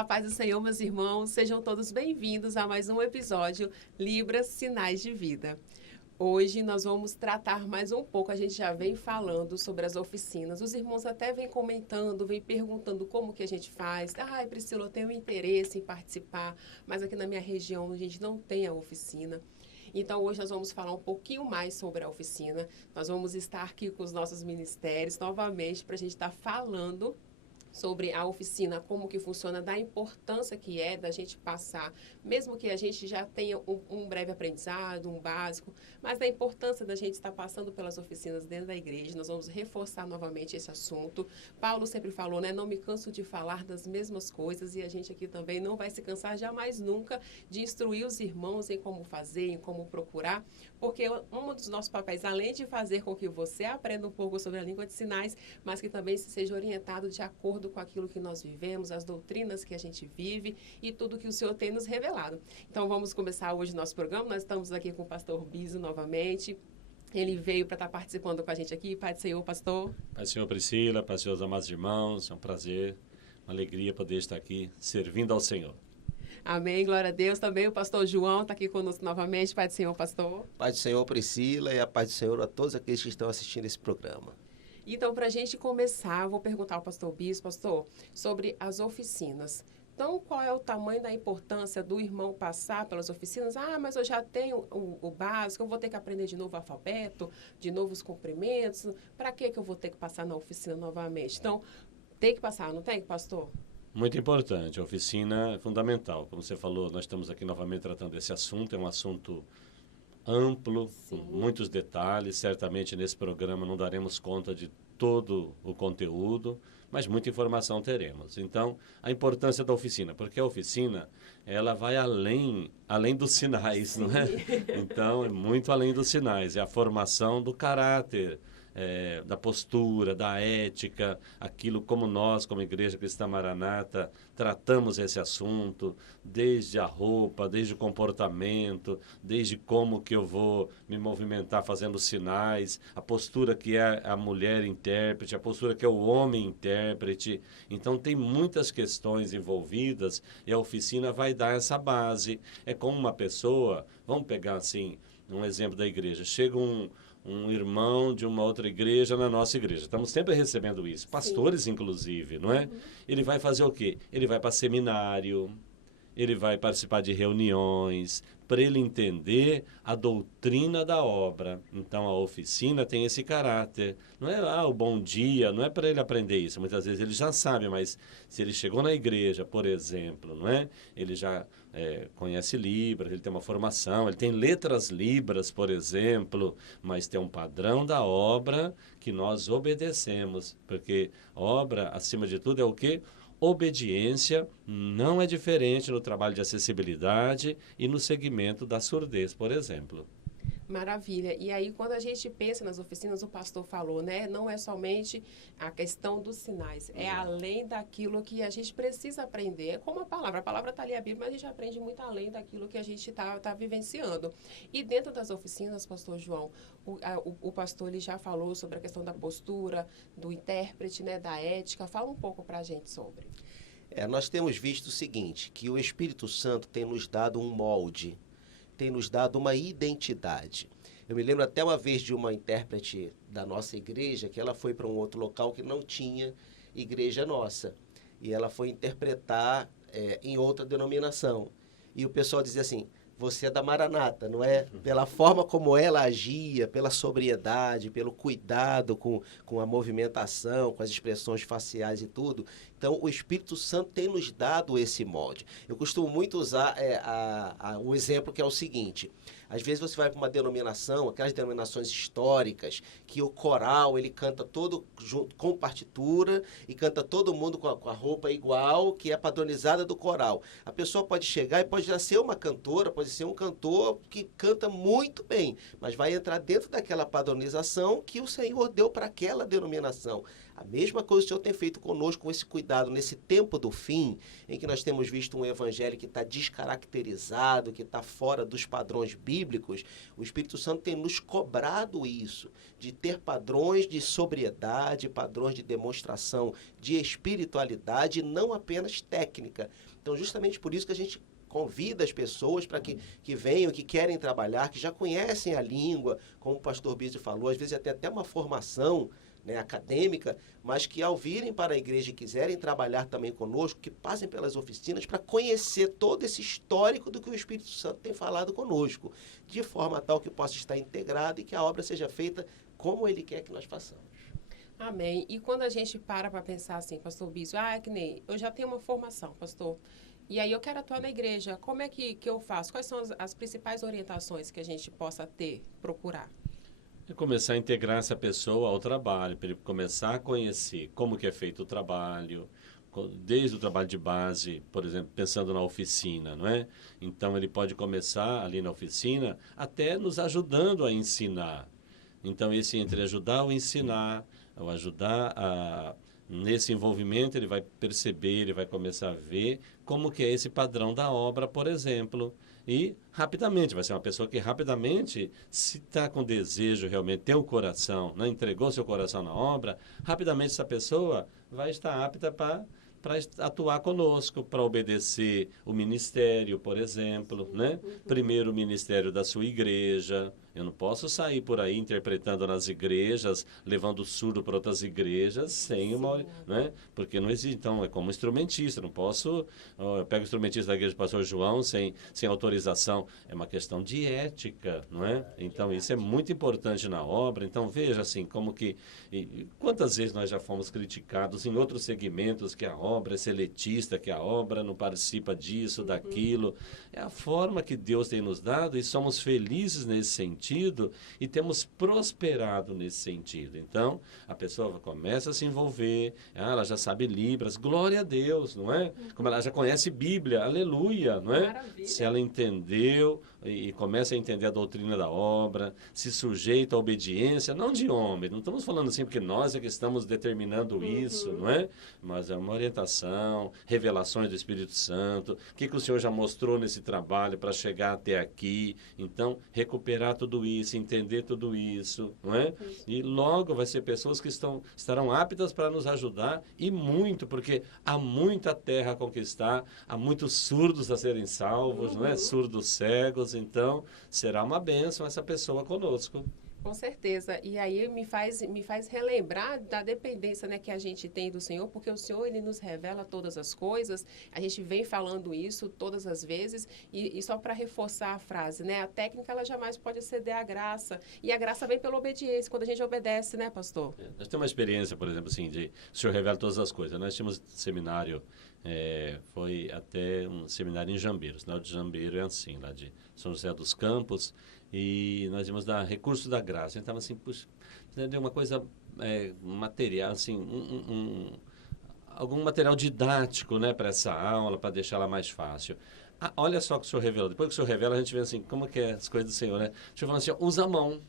A paz do Senhor, meus irmãos, sejam todos bem-vindos a mais um episódio Libras, Sinais de Vida. Hoje nós vamos tratar mais um pouco, a gente já vem falando sobre as oficinas. Os irmãos até vêm comentando, vêm perguntando como que a gente faz. Ai, Priscila, eu tenho interesse em participar, mas aqui na minha região a gente não tem a oficina. Então, hoje nós vamos falar um pouquinho mais sobre a oficina. Nós vamos estar aqui com os nossos ministérios novamente para a gente estar falando sobre a oficina, como que funciona, da importância que é da gente passar, mesmo que a gente já tenha um breve aprendizado, um básico, mas da importância da gente estar passando pelas oficinas dentro da igreja. Nós vamos reforçar novamente esse assunto. Paulo sempre falou, né? Não me canso de falar das mesmas coisas, e a gente aqui também não vai se cansar jamais nunca de instruir os irmãos em como fazer, em como procurar, porque um dos nossos papéis, além de fazer com que você aprenda um pouco sobre a língua de sinais, mas que também seja orientado de acordo com aquilo que nós vivemos, as doutrinas que a gente vive e tudo que o Senhor tem nos revelado. Então, vamos começar hoje o nosso programa. Nós estamos aqui com o pastor Biso novamente. Ele veio para estar participando com a gente aqui. Pai do Senhor, pastor. Pai do Senhor, Priscila, Pai do Senhor, amados irmãos, é um prazer, uma alegria poder estar aqui servindo ao Senhor. Amém, glória a Deus. Também o pastor João está aqui conosco novamente. Pai do Senhor, pastor. Pai do Senhor, Priscila, e a paz do Senhor a todos aqueles que estão assistindo esse programa. Então, para a gente começar, vou perguntar ao pastor Bispo, pastor, sobre as oficinas. Então, qual é o tamanho da importância do irmão passar pelas oficinas? Ah, mas eu já tenho o básico, eu vou ter que aprender de novo o alfabeto, de novo os comprimentos. Para que eu vou ter que passar na oficina novamente? Então, tem que passar, não tem, pastor? Muito importante, a oficina é fundamental. Como você falou, nós estamos aqui novamente tratando desse assunto, é um assunto amplo, Sim. com muitos detalhes. Certamente nesse programa não daremos conta de todo o conteúdo, mas muita informação teremos. Então, a importância da oficina, porque a oficina, ela vai além dos sinais, Sim. não é? Então, é muito além dos sinais, é a formação do caráter, da postura, da ética, aquilo como nós, como Igreja Cristã Maranata, tratamos esse assunto, desde a roupa, desde o comportamento, desde como que eu vou me movimentar fazendo sinais, a postura que é a mulher intérprete, a postura que é o homem intérprete. Então, tem muitas questões envolvidas e a oficina vai dar essa base. É como uma pessoa, vamos pegar assim, um exemplo da igreja, chega um irmão de uma outra igreja na nossa igreja. Estamos sempre recebendo isso. Pastores, sim, inclusive, não é? Uhum. Ele vai fazer o quê? Ele vai para seminário, ele vai participar de reuniões, para ele entender a doutrina da obra. Então, a oficina tem esse caráter. Não é o bom dia, não é para ele aprender isso. Muitas vezes ele já sabe, mas se ele chegou na igreja, por exemplo, não é? Ele já conhece Libras, ele tem uma formação, ele tem letras Libras, por exemplo, mas tem um padrão da obra que nós obedecemos, porque obra, acima de tudo, é o quê? Obediência. Não é diferente no trabalho de acessibilidade e no segmento da surdez, por exemplo. Maravilha. E aí, quando a gente pensa nas oficinas, o pastor falou, né? Não é somente a questão dos sinais, é além daquilo que a gente precisa aprender. É como a palavra está ali a Bíblia, mas a gente aprende muito além daquilo que a gente está vivenciando. E dentro das oficinas, pastor João, o pastor ele já falou sobre a questão da postura, do intérprete, né? Da ética. Fala um pouco para a gente sobre. Nós temos visto o seguinte, que o Espírito Santo tem nos dado um molde, tem nos dado uma identidade. Eu me lembro até uma vez de uma intérprete da nossa igreja, que ela foi para um outro local que não tinha igreja nossa. E ela foi interpretar em outra denominação. E o pessoal dizia assim, você é da Maranata, não é? Pela forma como ela agia, pela sobriedade, pelo cuidado com a movimentação, com as expressões faciais e tudo. Então, o Espírito Santo tem nos dado esse molde. Eu costumo muito usar o exemplo que é o seguinte. Às vezes você vai para uma denominação, aquelas denominações históricas, que o coral ele canta todo junto com partitura e canta todo mundo com a roupa igual, que é padronizada do coral. A pessoa pode chegar e pode já ser uma cantora, pode pode ser um cantor que canta muito bem, mas vai entrar dentro daquela padronização que o Senhor deu para aquela denominação. A mesma coisa o Senhor tem feito conosco com esse cuidado nesse tempo do fim, em que nós temos visto um evangelho que está descaracterizado, que está fora dos padrões bíblicos. O Espírito Santo tem nos cobrado isso, de ter padrões de sobriedade, padrões de demonstração de espiritualidade, não apenas técnica. Então, justamente por isso que a gente convida as pessoas para que venham, que querem trabalhar, que já conhecem a língua, como o pastor Bísio falou, às vezes até uma formação, né, acadêmica, mas que ao virem para a igreja e quiserem trabalhar também conosco, que passem pelas oficinas para conhecer todo esse histórico do que o Espírito Santo tem falado conosco, de forma tal que possa estar integrado e que a obra seja feita como Ele quer que nós façamos. Amém. E quando a gente para pensar assim, pastor Bísio, é que nem, eu já tenho uma formação, pastor, e aí eu quero atuar na igreja, como é que eu faço? Quais são as principais orientações que a gente possa procurar? E começar a integrar essa pessoa ao trabalho, para ele começar a conhecer como que é feito o trabalho, desde o trabalho de base, por exemplo, pensando na oficina, não é? Então, ele pode começar ali na oficina até nos ajudando a ensinar. Então, esse entre ajudar ou ensinar, ou ajudar nesse envolvimento, ele vai perceber, ele vai começar a ver como que é esse padrão da obra, por exemplo. E rapidamente, vai ser uma pessoa que rapidamente, se está com desejo realmente, tem o coração, né, entregou seu coração na obra, rapidamente essa pessoa vai estar apta para atuar conosco, para obedecer o ministério, por exemplo, né? Primeiro o ministério da sua igreja. Eu não posso sair por aí interpretando nas igrejas, levando surdo para outras igrejas, sem uma, né? Porque não existe. Então, é como instrumentista, não posso... eu pego o instrumentista da igreja do pastor João sem autorização. É uma questão de ética, não é? Então, isso é muito importante na obra. Então, veja assim, como que... quantas vezes nós já fomos criticados em outros segmentos que a obra é seletista, que a obra não participa disso, daquilo. É a forma que Deus tem nos dado e somos felizes nesse sentido e temos prosperado nesse sentido. Então, a pessoa começa a se envolver, ela já sabe Libras, glória a Deus, não é? Como ela já conhece Bíblia, aleluia, não é? Maravilha. Se ela entendeu e começa a entender a doutrina da obra, se sujeita à obediência, não de homem, não estamos falando assim porque nós é que estamos determinando isso, não é? Mas é uma orientação, revelações do Espírito Santo, o que o Senhor já mostrou nesse trabalho para chegar até aqui. Então, recuperar tudo isso, entender tudo isso, não é? E logo vai ser pessoas que estarão aptas para nos ajudar e muito, porque há muita terra a conquistar, há muitos surdos a serem salvos, não é? Surdos cegos, então será uma bênção essa pessoa conosco. Com certeza. E aí me faz relembrar da dependência, né, que a gente tem do Senhor, porque o Senhor, Ele nos revela todas as coisas, a gente vem falando isso todas as vezes, e só para reforçar a frase, né, a técnica ela jamais pode exceder a graça, e a graça vem pela obediência, quando a gente obedece, né, pastor? Nós temos uma experiência, por exemplo, assim, de o Senhor revela todas as coisas. Nós tínhamos seminário, foi até um seminário em Jambeiro, o sinal de Jambeiro é assim, lá de São José dos Campos, e nós íamos dar recurso da graça. Então, assim, puxa, de uma coisa material, assim, algum material didático, né, para essa aula, para deixar ela mais fácil. Olha só o que o Senhor revela. Depois que o Senhor revela, a gente vê assim, como que é as coisas do Senhor, né? O Senhor fala assim, usa a mão.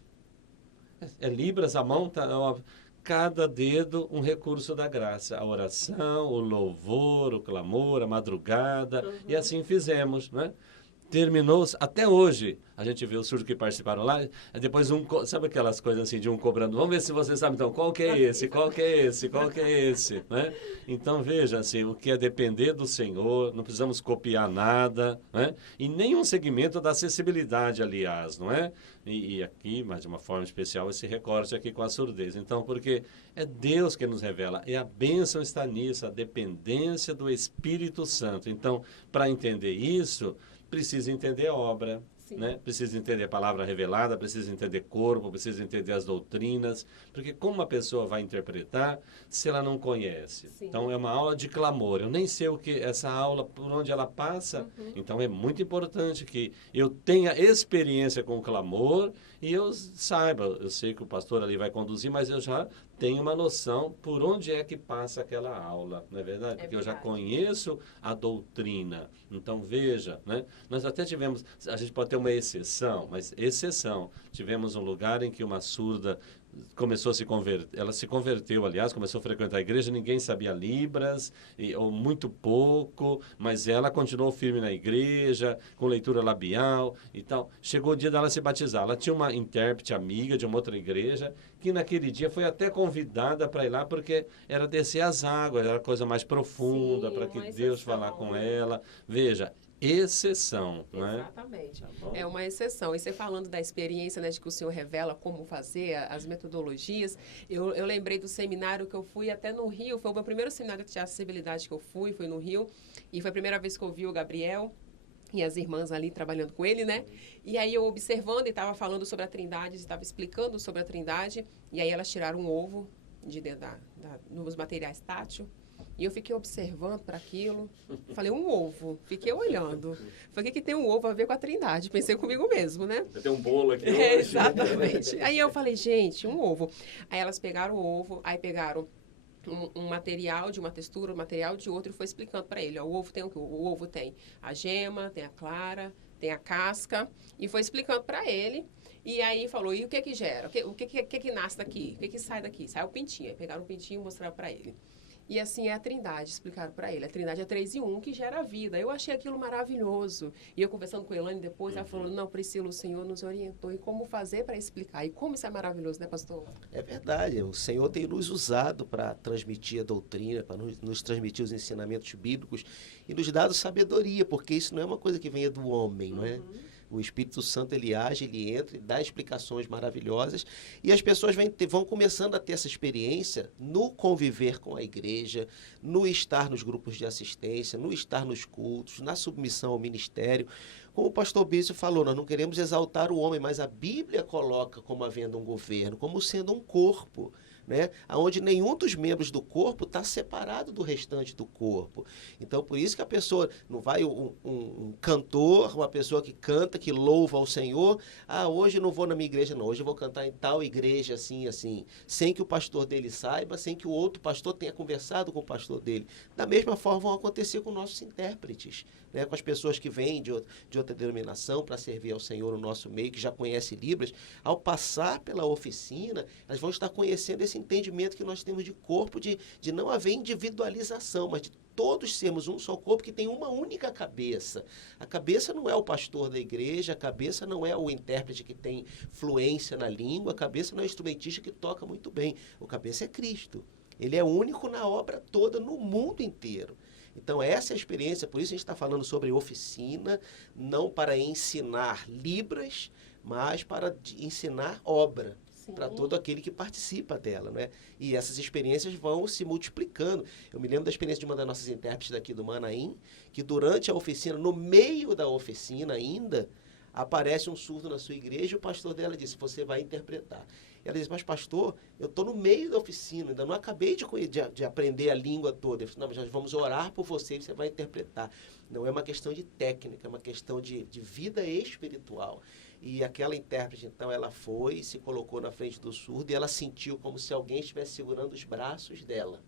É Libras, a mão tá... cada dedo um recurso da graça. A oração, o louvor, o clamor, a madrugada. E assim fizemos, né? Terminou, até hoje, a gente vê os surdos que participaram lá, depois sabe aquelas coisas assim de um cobrando, vamos ver se você sabe então, qual que é esse, qual que é esse, qual que é esse, né? Então veja assim, o que é depender do Senhor, não precisamos copiar nada, né? E nenhum segmento da acessibilidade, aliás, não é? E aqui, mas de uma forma especial, esse recorte aqui com a surdez. Então, porque é Deus que nos revela, e a bênção está nisso, a dependência do Espírito Santo. Então, para entender isso, precisa entender a obra, né? Precisa entender a palavra revelada, precisa entender corpo, precisa entender as doutrinas, porque como uma pessoa vai interpretar se ela não conhece? Sim. Então é uma aula de clamor, eu nem sei o que essa aula, por onde ela passa, então é muito importante que eu tenha experiência com o clamor e eu saiba, eu sei que o pastor ali vai conduzir, mas eu já tenho uma noção por onde é que passa aquela aula, não é verdade? Porque eu já conheço a doutrina. Então, veja, né? Nós até tivemos, a gente pode ter uma exceção, mas exceção. Tivemos um lugar em que uma surda começou a se converter, ela se converteu, aliás, começou a frequentar a igreja, ninguém sabia Libras, ou muito pouco, mas ela continuou firme na igreja, com leitura labial e tal. Chegou o dia dela se batizar. Ela tinha uma intérprete amiga de uma outra igreja, que naquele dia foi até convidada para ir lá, porque era descer as águas, era coisa mais profunda, para que Deus falar com ela. Veja, exceção, não é? Exatamente. É uma exceção. E você falando da experiência, né, de que o senhor revela como fazer, as metodologias, eu lembrei do seminário que eu fui até no Rio, foi o meu primeiro seminário de acessibilidade que eu fui no Rio, e foi a primeira vez que eu vi o Gabriel e as irmãs ali trabalhando com ele, né? E aí eu observando e estava falando sobre a Trindade, estava explicando sobre a Trindade, e aí elas tiraram um ovo de dentro nos materiais tátil. E eu fiquei observando para aquilo. Falei, um ovo. Fiquei olhando. Falei, o que tem um ovo a ver com a Trindade? Pensei comigo mesmo, né? Tem um bolo aqui hoje. Exatamente. Aí eu falei, gente, um ovo. Aí elas pegaram o ovo, aí pegaram um material de uma textura, um material de outro, e foi explicando para ele. Ó, o ovo tem o quê? O ovo tem a gema, tem a clara, tem a casca. E foi explicando para ele. E aí falou, e o que que gera? O que nasce daqui? O que sai daqui? Sai o pintinho. Aí pegaram o pintinho e mostraram para ele. E assim é a Trindade, explicaram para ele. A Trindade é 3 em 1, que gera a vida. Eu achei aquilo maravilhoso. E eu conversando com a Elaine depois, ela falou, não, Priscila, o Senhor nos orientou em como fazer para explicar. E como isso é maravilhoso, né, pastor? É verdade. O Senhor tem nos usado para transmitir a doutrina, para nos transmitir os ensinamentos bíblicos e nos dado sabedoria, porque isso não é uma coisa que venha do homem, não é? O Espírito Santo, ele age, ele entra e dá explicações maravilhosas. E as pessoas vão começando a ter essa experiência no conviver com a igreja, no estar nos grupos de assistência, no estar nos cultos, na submissão ao ministério. Como o pastor Bício falou, nós não queremos exaltar o homem, mas a Bíblia coloca como havendo um governo, como sendo um corpo, né? Onde nenhum dos membros do corpo está separado do restante do corpo. Então, por isso que a pessoa, não vai um cantor, uma pessoa que canta, que louva ao Senhor, hoje eu não vou na minha igreja não, hoje eu vou cantar em tal igreja assim, assim, sem que o pastor dele saiba, sem que o outro pastor tenha conversado com o pastor dele. Da mesma forma vão acontecer com nossos intérpretes, né? Com as pessoas que vêm de outra denominação para servir ao Senhor no nosso meio, que já conhece Libras, ao passar pela oficina, elas vão estar conhecendo esse entendimento que nós temos de corpo, de não haver individualização, mas de todos sermos um só corpo que tem uma única cabeça. A cabeça não é o pastor da igreja, a cabeça não é o intérprete que tem fluência na língua, a cabeça não é o instrumentista que toca muito bem. O cabeça é Cristo. Ele é único na obra toda, no mundo inteiro. Então, essa é a experiência, por isso a gente está falando sobre oficina, não para ensinar Libras, mas para ensinar obra, para todo aquele que participa dela, né? E essas experiências vão se multiplicando. Eu me lembro da experiência de uma das nossas intérpretes daqui do Manaim, que durante a oficina, no meio da oficina ainda, aparece um surdo na sua igreja e o pastor dela disse, você vai interpretar. Ela disse, mas pastor, eu estou no meio da oficina, ainda não acabei de aprender a língua toda. Eu disse, não, mas nós vamos orar por você e você vai interpretar. Não é uma questão de técnica, é uma questão de vida espiritual. E aquela intérprete, então, ela foi e se colocou na frente do surdo e ela sentiu como se alguém estivesse segurando os braços dela.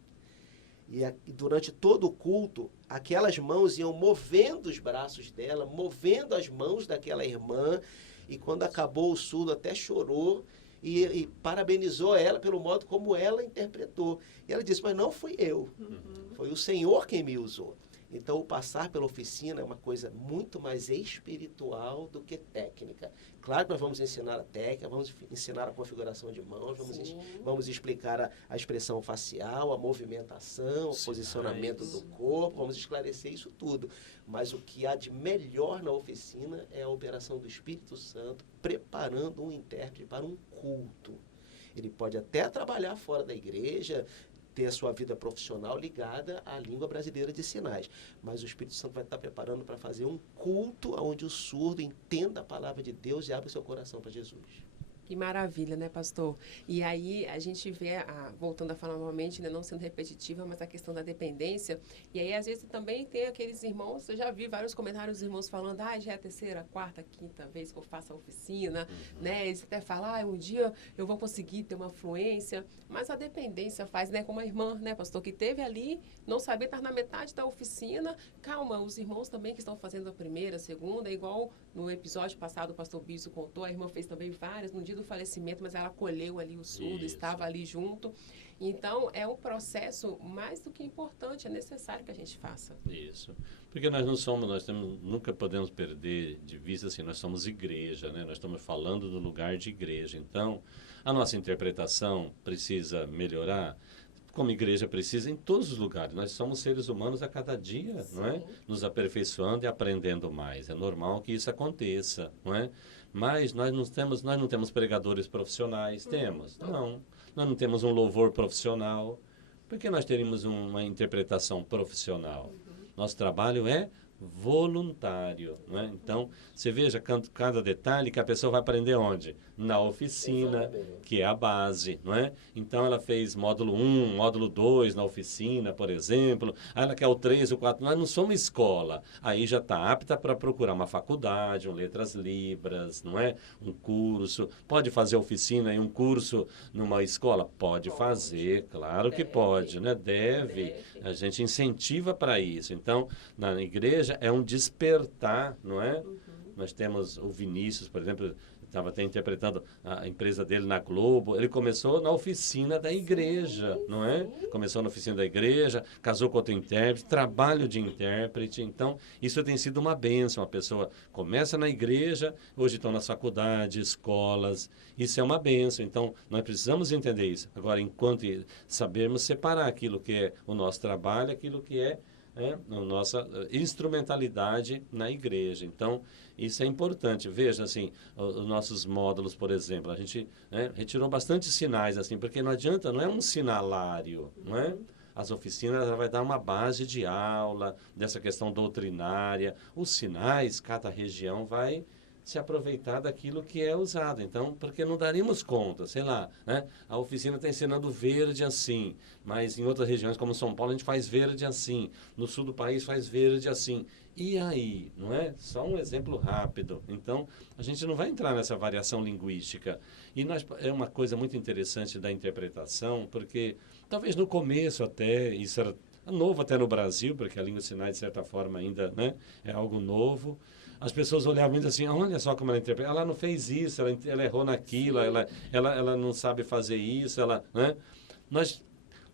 E durante todo o culto, aquelas mãos iam movendo os braços dela, movendo as mãos daquela irmã. E quando acabou, o surdo até chorou e parabenizou ela pelo modo como ela interpretou. E ela disse, mas não fui eu, foi o Senhor quem me usou. Então, o passar pela oficina é uma coisa muito mais espiritual do que técnica. Claro que nós vamos ensinar a técnica, vamos ensinar a configuração de mãos, vamos explicar a expressão facial, a movimentação, o posicionamento do corpo, vamos esclarecer isso tudo. Mas o que há de melhor na oficina é a operação do Espírito Santo preparando um intérprete para um culto. Ele pode até trabalhar fora da igreja, ter a sua vida profissional ligada à língua brasileira de sinais. Mas o Espírito Santo vai estar preparando para fazer um culto onde o surdo entenda a palavra de Deus e abra o seu coração para Jesus. Que maravilha, né, pastor? E aí a gente vê, voltando a falar novamente, né, não sendo repetitiva, mas a questão da dependência. E aí, às vezes, também tem aqueles irmãos, eu já vi vários comentários dos irmãos falando, já é a terceira, quarta, quinta vez que eu faço a oficina, né? Eles até falam, um dia eu vou conseguir ter uma fluência. Mas a dependência faz, né, como a irmã, né, pastor, que teve ali, não sabia estar na metade da oficina. Calma, os irmãos também que estão fazendo a primeira, a segunda, igual no episódio passado o pastor Biso contou, a irmã fez também várias, no dia do falecimento, mas ela acolheu ali o surdo, estava ali junto. Então, é um processo mais do que importante, é necessário que a gente faça. Isso. Porque nunca podemos perder de vista, assim, nós somos igreja, né? Nós estamos falando do lugar de igreja. Então, a nossa interpretação precisa melhorar, como igreja precisa em todos os lugares. Nós somos seres humanos a cada dia, não é? Nos aperfeiçoando e aprendendo mais. É normal que isso aconteça, não é? Mas nós não temos pregadores profissionais. Temos? Não. Nós não temos um louvor profissional. Por que nós teríamos uma interpretação profissional? Nosso trabalho é voluntário, não é? Então, você veja cada detalhe que a pessoa vai aprender onde? Na oficina, que é a base, não é? Então, ela fez módulo 1, módulo 2 na oficina, por exemplo. Aí ela quer o 3, o 4. Nós não somos escola. Aí já está apta para procurar uma faculdade, um Letras Libras, não é? Um curso. Pode fazer oficina e um curso numa escola? Pode fazer, claro que pode, né? Deve. A gente incentiva para isso. Então, na igreja é um despertar, não é? Nós temos o Vinícius, por exemplo, estava até interpretando a empresa dele na Globo. Ele começou na oficina da igreja, não é? Começou na oficina da igreja, casou com outro intérprete, trabalho de intérprete. Então, isso tem sido uma bênção. A pessoa começa na igreja, hoje estão nas faculdades, escolas. Isso é uma bênção. Então, nós precisamos entender isso. Agora, enquanto sabermos separar aquilo que é o nosso trabalho, aquilo que é a nossa instrumentalidade na igreja. Então, isso é importante. Veja, assim, os nossos módulos, por exemplo, a gente retirou bastante sinais, assim, porque não adianta, não é um sinalário, não é? As oficinas, ela vai dar uma base de aula, dessa questão doutrinária. Os sinais, cada região vai se aproveitar daquilo que é usado. Então, porque não daríamos conta, sei lá, né? A oficina está ensinando verde assim, mas em outras regiões, como São Paulo, a gente faz verde assim, no sul do país faz verde assim. E aí, não é? Só um exemplo rápido. Então, a gente não vai entrar nessa variação linguística. E é uma coisa muito interessante da interpretação, porque talvez no começo até, isso era novo até no Brasil, porque a língua de sinais, de certa forma, ainda, né, é algo novo. As pessoas olhavam e diziam assim, olha só como ela interpreta, ela não fez isso, ela errou naquilo, ela não sabe fazer isso, né? Nós,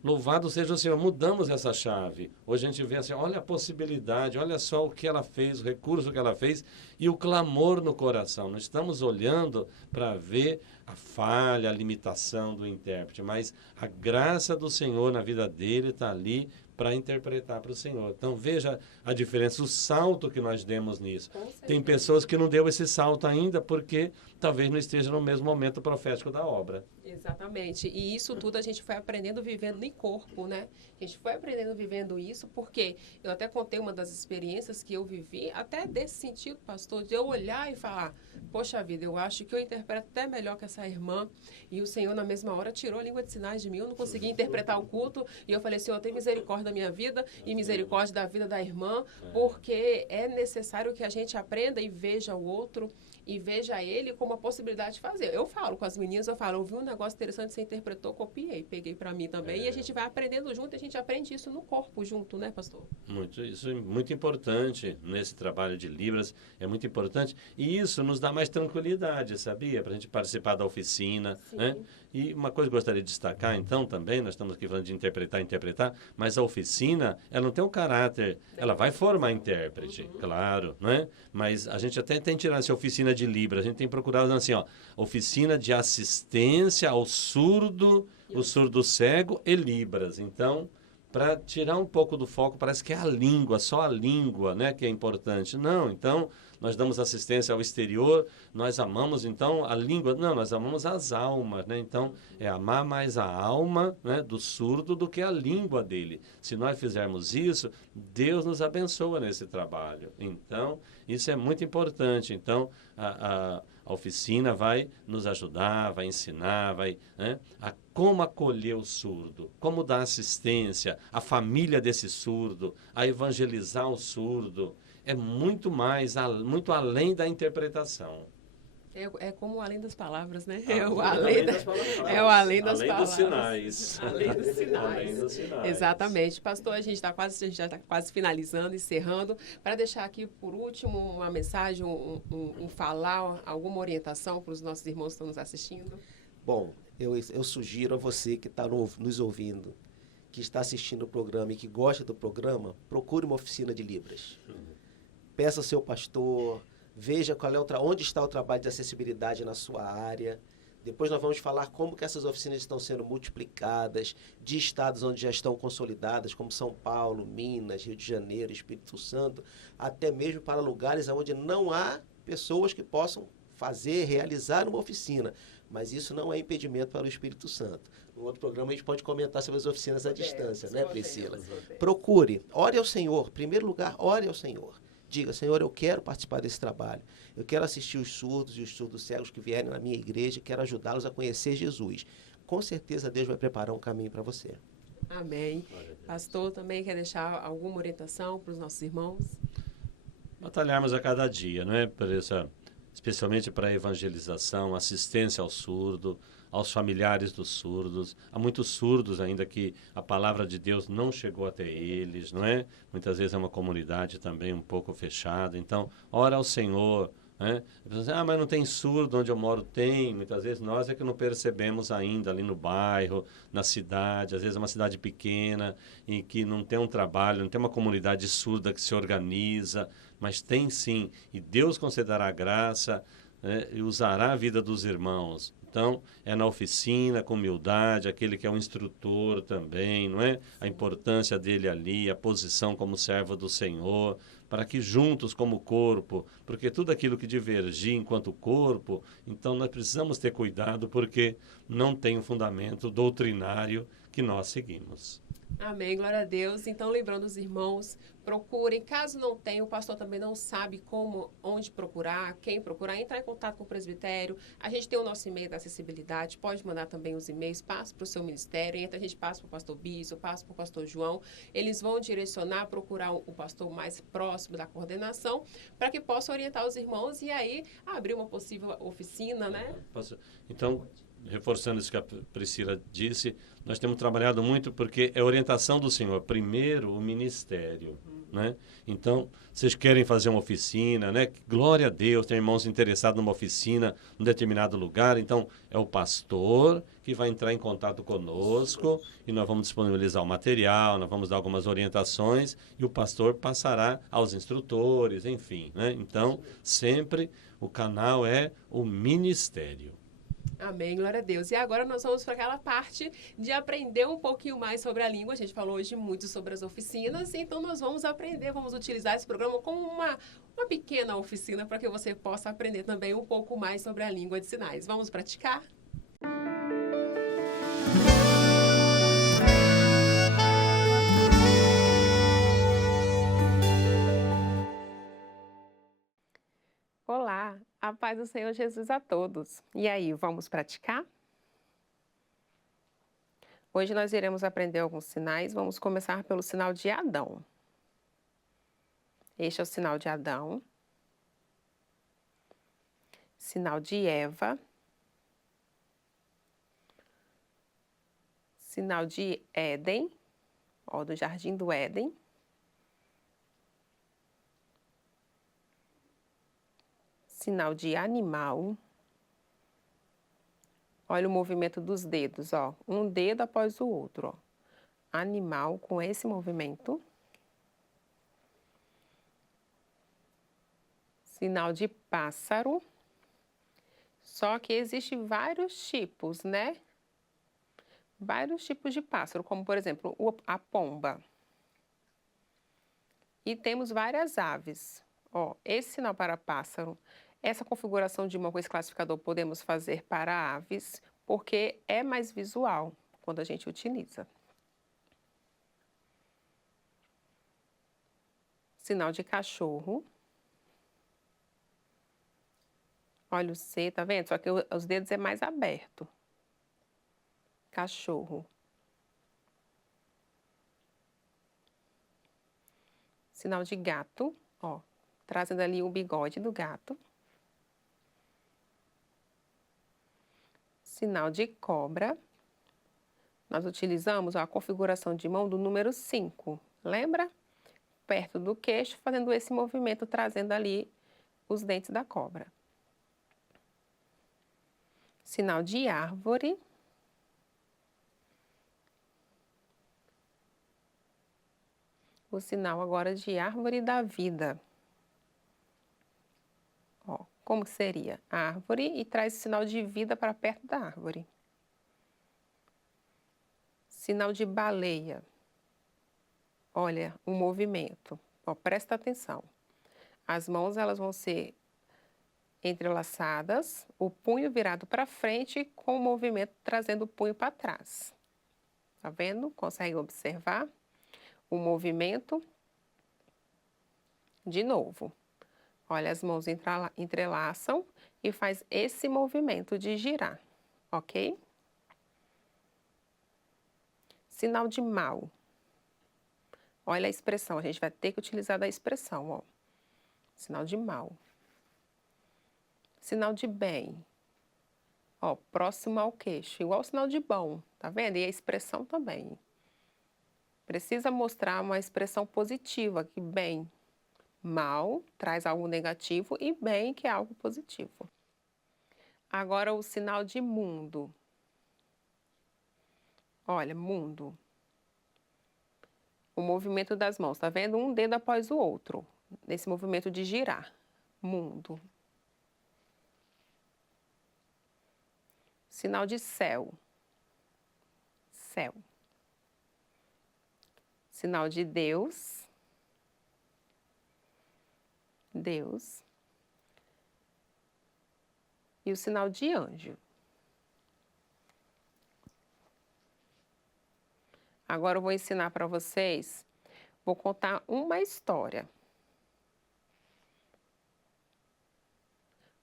louvado seja o Senhor, mudamos essa chave. Hoje a gente vê assim, olha a possibilidade, olha só o que ela fez, o recurso que ela fez e o clamor no coração. Nós estamos olhando para ver a falha, a limitação do intérprete, mas a graça do Senhor na vida dele está ali para interpretar para o Senhor. Então, veja a diferença, o salto que nós demos nisso. Tem pessoas que não deu esse salto ainda porque talvez não esteja no mesmo momento profético da obra. Exatamente. E isso tudo a gente foi aprendendo vivendo em corpo, né? A gente foi aprendendo vivendo isso porque eu até contei uma das experiências que eu vivi, até desse sentido, pastor, de eu olhar e falar, poxa vida, eu acho que eu interpreto até melhor que essa irmã. E o Senhor, na mesma hora, tirou a língua de sinais de mim, eu não conseguia interpretar o culto. E eu falei, Senhor, tem misericórdia da minha vida e misericórdia da vida da irmã, porque é necessário que a gente aprenda e veja o outro e veja ele como a possibilidade de fazer. Eu falo com as meninas, eu vi um negócio interessante, você interpretou, copiei, peguei para mim também, e a gente vai aprendendo junto, e a gente aprende isso no corpo junto, né, pastor? Isso é muito importante nesse trabalho de Libras, é muito importante, e isso nos dá mais tranquilidade, sabia? Para a gente participar da oficina, né? E uma coisa que eu gostaria de destacar, então, também, nós estamos aqui falando de interpretar, mas a oficina, ela não tem um caráter, ela vai formar intérprete, claro, né? Mas a gente até tem tirado essa oficina de Libras, a gente tem procurado assim, oficina de assistência ao surdo, o surdo cego e Libras. Então, para tirar um pouco do foco, parece que é a língua, só a língua, né, que é importante. Não, então, nós damos assistência ao exterior, nós amamos, então, a língua. Não, nós amamos as almas, né? Então, é amar mais a alma, né, do surdo do que a língua dele. Se nós fizermos isso, Deus nos abençoa nesse trabalho. Então, isso é muito importante. Então, a A oficina vai nos ajudar, vai ensinar, né, a como acolher o surdo, como dar assistência à família desse surdo, a evangelizar o surdo. É muito mais, muito além da interpretação. É como além das palavras, né? Além das palavras. É o além das Além palavras. dos sinais. Além dos sinais. Além dos sinais. Exatamente. Pastor, a gente já está quase finalizando, encerrando. Para deixar aqui, por último, uma mensagem, um falar, alguma orientação para os nossos irmãos que estão nos assistindo? Bom, eu sugiro a você que está nos ouvindo, que está assistindo o programa e que gosta do programa, procure uma oficina de Libras. Peça ao seu pastor, veja onde está o trabalho de acessibilidade na sua área. Depois nós vamos falar como que essas oficinas estão sendo multiplicadas, de estados onde já estão consolidadas, como São Paulo, Minas, Rio de Janeiro, Espírito Santo, até mesmo para lugares onde não há pessoas que possam realizar uma oficina. Mas isso não é impedimento para o Espírito Santo. No outro programa a gente pode comentar sobre as oficinas à distância, né, Priscila? Procure, ore ao Senhor. Em primeiro lugar, ore ao Senhor. Diga, Senhor, eu quero participar desse trabalho. Eu quero assistir os surdos e os surdos cegos que vierem na minha igreja. Quero ajudá-los a conhecer Jesus. Com certeza Deus vai preparar um caminho para você. Amém. Pastor, também quer deixar alguma orientação para os nossos irmãos? Batalharmos a cada dia, não é? Especialmente para a evangelização, assistência ao surdo, aos familiares dos surdos. Há muitos surdos ainda que a palavra de Deus não chegou até eles, não é? Muitas vezes é uma comunidade também um pouco fechada. Então, ora ao Senhor, né? Mas não tem surdo onde eu moro? Tem. Muitas vezes nós é que não percebemos ainda ali no bairro, na cidade. Às vezes é uma cidade pequena em que não tem um trabalho, não tem uma comunidade surda que se organiza, mas tem sim. E Deus concederá graça, né, e usará a vida dos irmãos. Então, é na oficina, com humildade, aquele que é um instrutor também, não é? A importância dele ali, a posição como servo do Senhor, para que juntos como corpo, porque tudo aquilo que divergir enquanto corpo, então nós precisamos ter cuidado, porque não tem um fundamento doutrinário que nós seguimos. Amém, glória a Deus. Então, lembrando os irmãos, procurem. Caso não tenha, o pastor também não sabe onde procurar, quem procurar, entrar em contato com o presbitério. A gente tem o nosso e-mail da acessibilidade, pode mandar também os e-mails, passa para o seu ministério, a gente passa para o pastor Biso, passa para o pastor João. Eles vão direcionar, procurar o pastor mais próximo da coordenação, para que possa orientar os irmãos e aí abrir uma possível oficina, né? Então, reforçando isso que a Priscila disse, nós temos trabalhado muito porque é orientação do Senhor. Primeiro, o ministério, né? Então, vocês querem fazer uma oficina, né? Glória a Deus, tem irmãos interessados numa oficina, num determinado lugar. Então, é o pastor que vai entrar em contato conosco e nós vamos disponibilizar o material, nós vamos dar algumas orientações e o pastor passará aos instrutores, enfim, né? Então, sempre o canal é o ministério. Amém, glória a Deus. E agora nós vamos para aquela parte de aprender um pouquinho mais sobre a língua. A gente falou hoje muito sobre as oficinas, então nós vamos aprender, vamos utilizar esse programa como uma pequena oficina para que você possa aprender também um pouco mais sobre a língua de sinais. Vamos praticar? Olá, a paz do Senhor Jesus a todos. E aí, vamos praticar? Hoje nós iremos aprender alguns sinais. Vamos começar pelo sinal de Adão. Este é o sinal de Adão. Sinal de Eva. Sinal de Éden, do Jardim do Éden. Sinal de animal. Olha o movimento dos dedos, um dedo após o outro, Animal com esse movimento. Sinal de pássaro. Só que existem vários tipos, né? Vários tipos de pássaro, como por exemplo, a pomba. E temos várias aves. Esse sinal para pássaro. Essa configuração de com esse classificador podemos fazer para aves, porque é mais visual quando a gente utiliza. Sinal de cachorro. Olha o C, tá vendo? Só que os dedos é mais aberto. Cachorro. Sinal de gato, ó. Trazendo ali o bigode do gato. Sinal de cobra. Nós utilizamos ó, a configuração de mão do número 5. Lembra? Perto do queixo, fazendo esse movimento, trazendo ali os dentes da cobra. Sinal de árvore. O sinal agora de árvore da vida. Ó, como que seria? Árvore e traz o sinal de vida para perto da árvore. Sinal de baleia. Olha o movimento. Ó, presta atenção. As mãos elas vão ser entrelaçadas, o punho virado para frente com o movimento trazendo o punho para trás. Tá vendo? Consegue observar o movimento? De novo. Olha, as mãos entrelaçam e faz esse movimento de girar, ok? Sinal de mal. Olha a expressão, a gente vai ter que utilizar da expressão, ó. Sinal de mal. Sinal de bem. Ó, próximo ao queixo, igual o sinal de bom, tá vendo? E a expressão também. Precisa mostrar uma expressão positiva, que bem. Mal traz algo negativo e bem que é algo positivo. Agora o sinal de mundo. Olha, mundo. O movimento das mãos, tá vendo? Um dedo após o outro, nesse movimento de girar. Mundo. Sinal de céu. Céu. Sinal de Deus. Deus. E o sinal de anjo. Agora eu vou ensinar para vocês, vou contar uma história.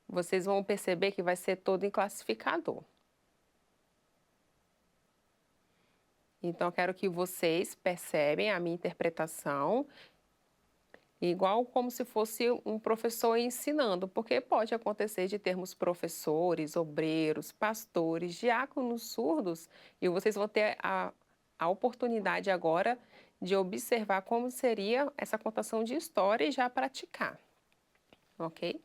Vocês vão perceber que vai ser todo em classificador. Então, eu quero que vocês percebem a minha interpretação, igual como se fosse um professor ensinando, porque pode acontecer de termos professores, obreiros, pastores, diáconos surdos, e vocês vão ter a oportunidade agora de observar como seria essa contação de história e já praticar, ok?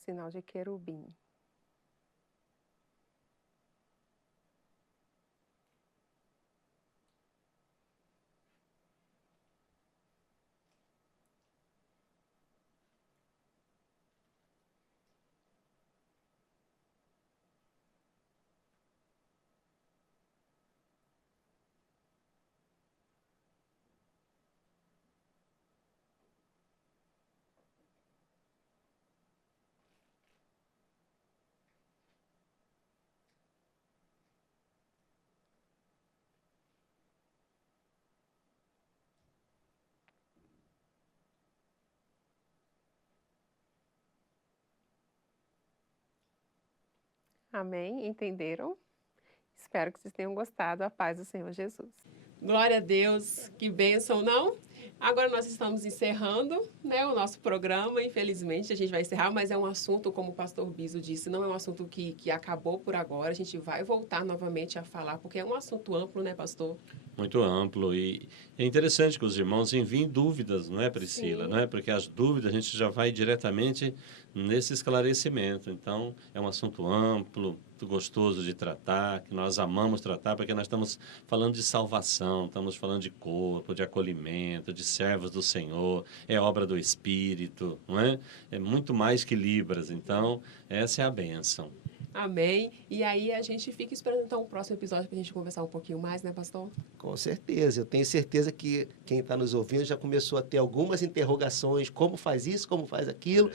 Sinal de querubim. Amém? Entenderam? Espero que vocês tenham gostado. A paz do Senhor Jesus. Glória a Deus, que bênção, não? Agora nós estamos encerrando, né, o nosso programa. Infelizmente, a gente vai encerrar, mas é um assunto, como o pastor Biso disse, não é um assunto que acabou por agora. A gente vai voltar novamente a falar, porque é um assunto amplo, né, pastor? Muito amplo e é interessante que os irmãos enviem dúvidas, não é, Priscila? Sim. Não é? Porque as dúvidas a gente já vai diretamente nesse esclarecimento. Então, é um assunto amplo, muito gostoso de tratar, que nós amamos tratar, porque nós estamos falando de salvação, estamos falando de corpo, de acolhimento, de servos do Senhor, é obra do Espírito, não é? É muito mais que Libras. Então, essa é a bênção. Amém. E aí a gente fica esperando então o próximo episódio para a gente conversar um pouquinho mais, né, pastor? Com certeza. Eu tenho certeza que quem está nos ouvindo já começou a ter algumas interrogações. Como faz isso? Como faz aquilo?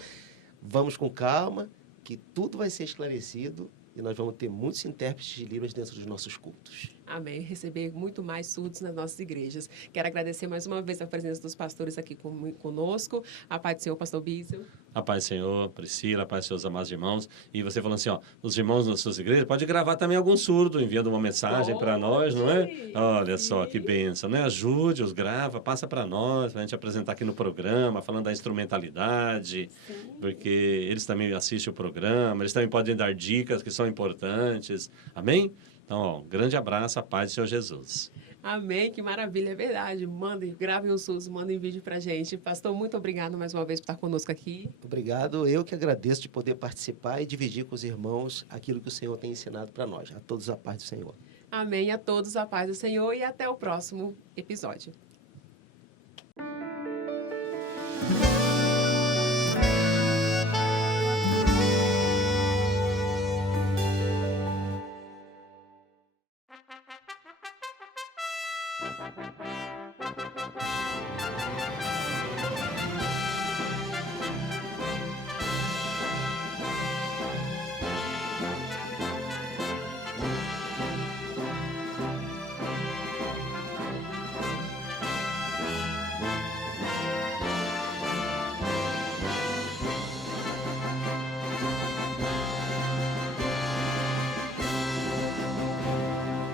Vamos com calma, que tudo vai ser esclarecido e nós vamos ter muitos intérpretes de Libras dentro dos nossos cultos. Amém. Receber muito mais surdos nas nossas igrejas. Quero agradecer mais uma vez a presença dos pastores aqui conosco. A paz do Senhor, pastor Bísio. A paz do Senhor, Priscila, a paz dos seus amados irmãos. E você falando assim, ó, os irmãos nas suas igrejas, pode gravar também algum surdo, enviando uma mensagem para nós, não é? Olha só, que bênção, né? Ajude-os, grava, passa para nós, para a gente apresentar aqui no programa, falando da instrumentalidade, porque eles também assistem o programa, eles também podem dar dicas que são importantes. Amém? Então, ó, um grande abraço, a paz do Senhor Jesus. Amém, que maravilha, é verdade. Mandem, gravem os SUS, mandem vídeo pra gente. Pastor, muito obrigado mais uma vez por estar conosco aqui. Obrigado, eu que agradeço de poder participar e dividir com os irmãos aquilo que o Senhor tem ensinado para nós. A todos a paz do Senhor. Amém, a todos a paz do Senhor e até o próximo episódio.